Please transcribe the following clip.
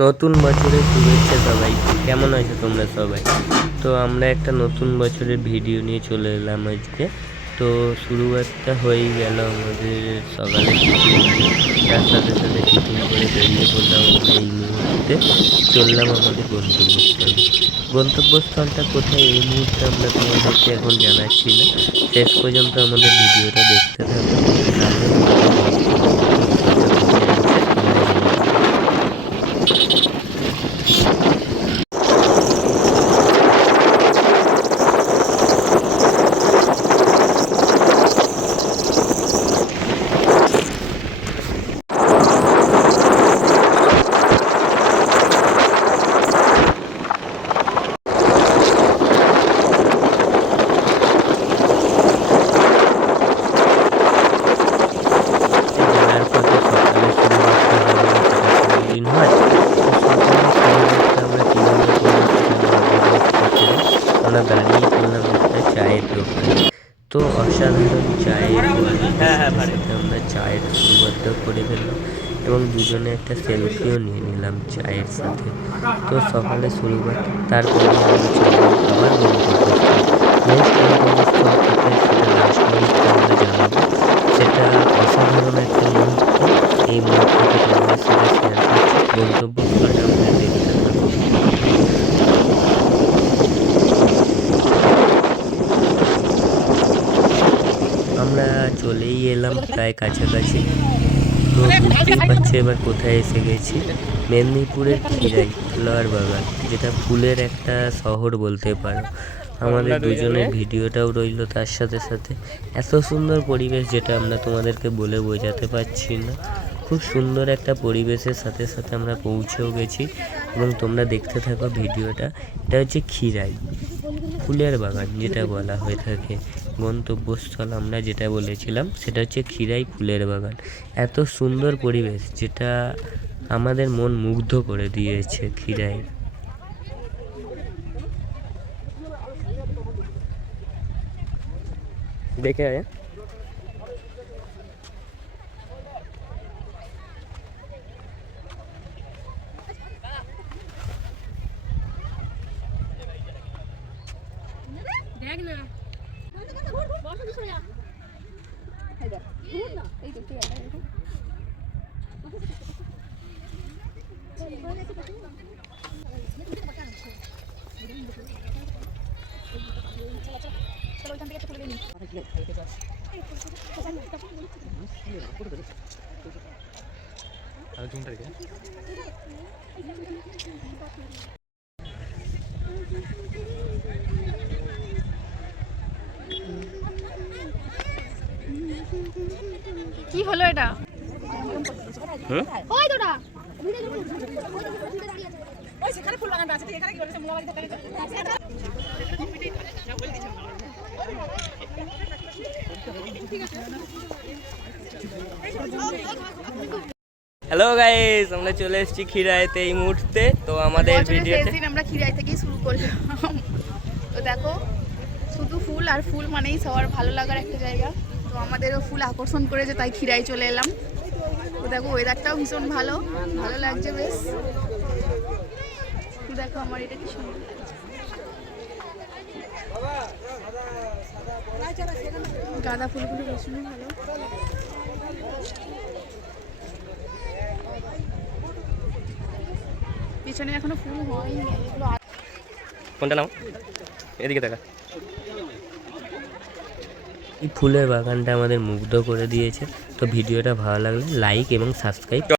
নতুন বছরের শুভেচ্ছা সবাই। কেমন আছো তোমরা সবাই? তো আমরা একটা নতুন বছরের ভিডিও নিয়ে চলে এলাম আজকে। তো শুরুয়াতটা হয়েই গেল আমাদের সকালে টিফিন দিয়ে। তার সাথে সাথে টিফিন করে বেরিয়ে পড়লাম আমরা এই মুহূর্তে। চললাম আমাদের গন্তব্যস্থলে। গন্তব্যস্থলটা কোথায় এই মুহূর্তে আমরা তোমাদেরকে এখন জানাচ্ছি না। শেষ পর্যন্ত আমাদের ভিডিওটা দেখতে থাকো, তাহলে আমাদের গন্তব্যস্থলটা কোথায় আছে তোমরা জেনে যাবে। যাওয়ার পথে সকালে শুরুয়াতটা হবে না, সেটা কোনো দিন হয়। তো সকালে শুরুয়াতটা আমরা কীভাবে করবো সেটা না ভেবে প্রথমে আমরা দাঁড়িয়ে পড়লাম একটা চায়ের দোকানে। তো অসাধারণ চায়ের পরিবেশের সাথে সাথে আমরা চায়ের শুরুয়াতটা করে ফেললাম এবং দুজনে একটা সেলফিও নিয়ে নিলাম চায়ের সাথে। তো সকালে শুরুয়াত, তারপরে আমরা চললাম আবার গন্তব্যস্থল। নেক্সট গন্তব্যস্থল কোথায় সেটা লাস্ট মুহূর্তে আমরা জানাবো। সেটা অসাধারণ একটা মুহূর্ত। এই মুহূর্তটা তোমাদের সাথে শেয়ার করছি। গন্তব্যস্থলটা আমাদের দেখতে থাকো। আমরা চলেই এলাম প্রায় কাছাকাছি। তো বুঝতেই পারছো এবার কোথায় এসে গেছি। মেদিনীপুরের খিরাই ফ্লাওয়ার বাগান, যেটা ফুলের একটা শহর বলতে পারো। আমাদের দুজনের ভিডিওটাও রইলো তার সাথে সাথে। এত সুন্দর পরিবেশ যেটা আমরা তোমাদেরকে বলে বোঝাতে পারছি না। খুব সুন্দর একটা পরিবেশের সাথে সাথে আমরা পৌঁছেও গেছি এবং তোমরা দেখতে থাকো ভিডিওটা। এটা হচ্ছে খিরাই ফুলের বাগান, যেটা বলা হয়ে থাকে। গন্তব্যস্থল আমরা যেটা বলেছিলাম সেটা হচ্ছে খিরাই ফুলের বাগান। এত সুন্দর পরিবেশ যেটা আমাদের মন মুগ্ধ করে দিয়েছে খিরাই। দেখে আয়। দেখ না কি হলো এটা? ওই তোটা ওই সেখানে ফুল বাগানটা আছে, এখানে কি বলেছে মুলাবাড়ি থেকে হ্যালো গাইস, আমরা চলে এসেছি খিরাইতে এই মুহূর্তে। তো আমাদের ভিডিওতে আমরা খিরাই থেকেই শুরু করলাম। তো দেখো, শুধু ফুল আর ফুল মানেই সবার ভালো লাগার একটা জায়গা। তো আমাদেরও ফুল আকর্ষণ করেছে, তাই খিরাই চলে এলাম। তো দেখো ওয়েদারটাও ভীষণ ভালো, ভালো লাগছে বেশ। তো দেখো আমার এটা কি সুন্দর লাগছে। গাঁদা ফুলগুলো ভীষণ ভালো। পিছনে এখনো ফুল হয়নি, এগুলো কোনটা নাও, এদিকে দেখা। এই ফুলের বাগানটা আমাদের মুগ্ধ করে দিয়েছে। তো ভিডিওটা ভালো লাগলে লাইক এবং সাবস্ক্রাইব